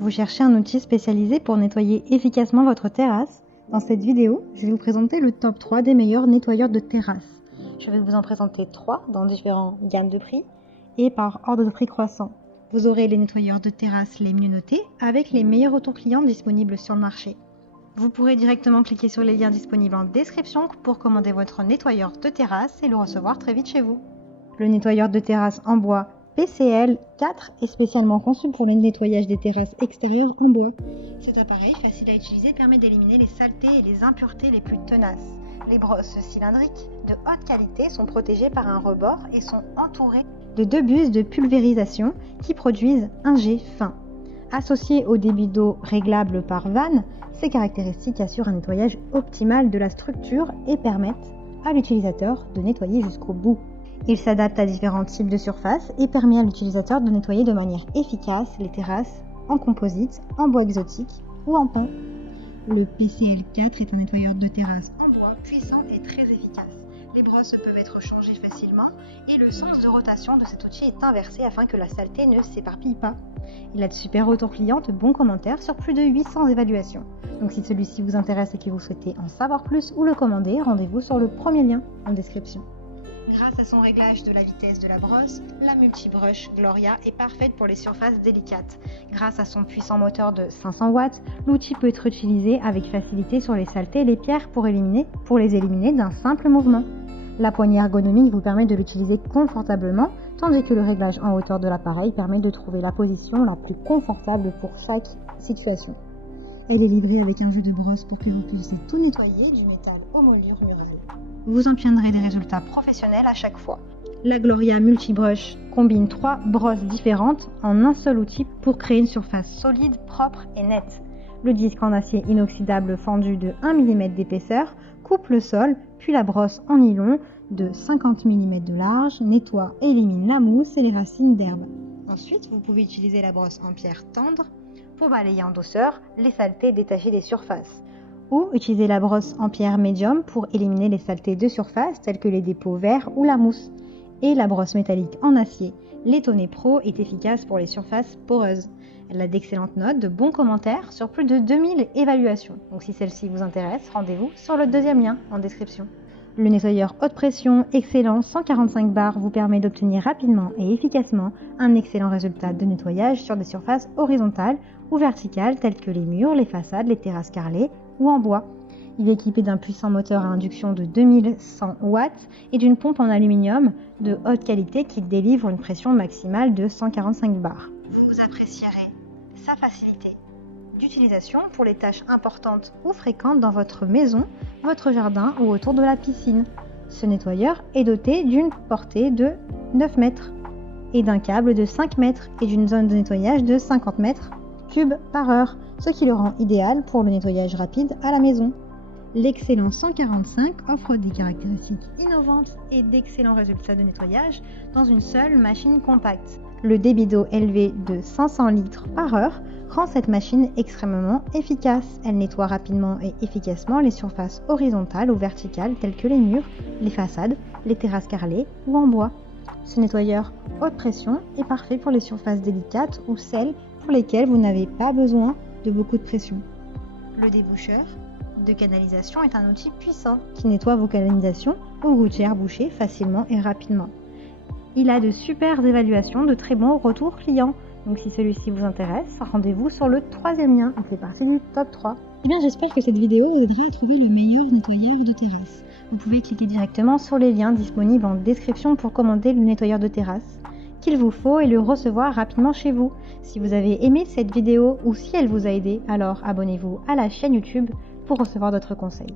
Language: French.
Vous cherchez un outil spécialisé pour nettoyer efficacement votre terrasse? Dans cette vidéo, je vais vous présenter le top 3 des meilleurs nettoyeurs de terrasse. Je vais vous en présenter 3 dans différentes gammes de prix et par ordre de prix croissant. Vous aurez les nettoyeurs de terrasse les mieux notés avec les meilleurs retours clients disponibles sur le marché. Vous pourrez directement cliquer sur les liens disponibles en description pour commander votre nettoyeur de terrasse et le recevoir très vite chez vous. Le nettoyeur de terrasse en bois PCL 4 est spécialement conçu pour le nettoyage des terrasses extérieures en bois. Cet appareil, facile à utiliser, permet d'éliminer les saletés et les impuretés les plus tenaces. Les brosses cylindriques de haute qualité sont protégées par un rebord et sont entourées de 2 buses de pulvérisation qui produisent un jet fin. Associé au débit d'eau réglable par vanne, ces caractéristiques assurent un nettoyage optimal de la structure et permettent à l'utilisateur de nettoyer jusqu'au bout. Il s'adapte à différents types de surfaces et permet à l'utilisateur de nettoyer de manière efficace les terrasses en composite, en bois exotique ou en pin. Le PCL 4 est un nettoyeur de terrasse en bois puissant et très efficace. Les brosses peuvent être changées facilement et le sens de rotation de cet outil est inversé afin que la saleté ne s'éparpille pas. Il a de super retours clients, de bons commentaires sur plus de 800 évaluations. Donc si celui-ci vous intéresse et que vous souhaitez en savoir plus ou le commander, rendez-vous sur le premier lien en description. Grâce à son réglage de la vitesse de la brosse, la multibrush Gloria est parfaite pour les surfaces délicates. Grâce à son puissant moteur de 500 watts, l'outil peut être utilisé avec facilité sur les saletés et les pierres pour les éliminer d'un simple mouvement. La poignée ergonomique vous permet de l'utiliser confortablement, tandis que le réglage en hauteur de l'appareil permet de trouver la position la plus confortable pour chaque situation. Elle est livrée avec un jeu de brosse pour que vous puissiez tout nettoyer, du métal aux moulures murales. Vous obtiendrez des résultats professionnels à chaque fois. La Gloria Multibrush combine 3 brosses différentes en un seul outil pour créer une surface solide, propre et nette. Le disque en acier inoxydable fendu de 1 mm d'épaisseur coupe le sol, puis la brosse en nylon de 50 mm de large nettoie et élimine la mousse et les racines d'herbe. Ensuite, vous pouvez utiliser la brosse en pierre tendre pour balayer en douceur les saletés détachées des surfaces. Ou utiliser la brosse en pierre médium pour éliminer les saletés de surface telles que les dépôts verts ou la mousse. Et la brosse métallique en acier Letone Pro est efficace pour les surfaces poreuses. Elle a d'excellentes notes, de bons commentaires sur plus de 2000 évaluations. Donc si celle-ci vous intéresse, rendez-vous sur le deuxième lien en description. Le nettoyeur haute pression excellent 145 bars vous permet d'obtenir rapidement et efficacement un excellent résultat de nettoyage sur des surfaces horizontales ou verticales telles que les murs, les façades, les terrasses carrelées ou en bois. Il est équipé d'un puissant moteur à induction de 2100 watts et d'une pompe en aluminium de haute qualité qui délivre une pression maximale de 145 bars. Vous apprécierez sa facilité d'utilisation pour les tâches importantes ou fréquentes dans votre maison, votre jardin ou autour de la piscine. Ce nettoyeur est doté d'une portée de 9 mètres et d'un câble de 5 mètres et d'une zone de nettoyage de 50 mètres cubes par heure, ce qui le rend idéal pour le nettoyage rapide à la maison. L'excellent 145 offre des caractéristiques innovantes et d'excellents résultats de nettoyage dans une seule machine compacte. Le débit d'eau élevé de 500 litres par heure rend cette machine extrêmement efficace. Elle nettoie rapidement et efficacement les surfaces horizontales ou verticales telles que les murs, les façades, les terrasses carrelées ou en bois. Ce nettoyeur haute pression est parfait pour les surfaces délicates ou celles pour lesquelles vous n'avez pas besoin de beaucoup de pression. Le déboucheur de canalisation est un outil puissant qui nettoie vos canalisations ou gouttières bouchées facilement et rapidement. Il a de super évaluations, de très bons retours clients. Donc si celui-ci vous intéresse, rendez-vous sur le troisième lien. Il fait partie du top 3. Eh bien, j'espère que cette vidéo vous aidera à trouver le meilleur nettoyeur de terrasse. Vous pouvez cliquer directement sur les liens disponibles en description pour commander le nettoyeur de terrasse qu'il vous faut et le recevoir rapidement chez vous. Si vous avez aimé cette vidéo ou si elle vous a aidé, alors abonnez-vous à la chaîne YouTube pour recevoir d'autres conseils.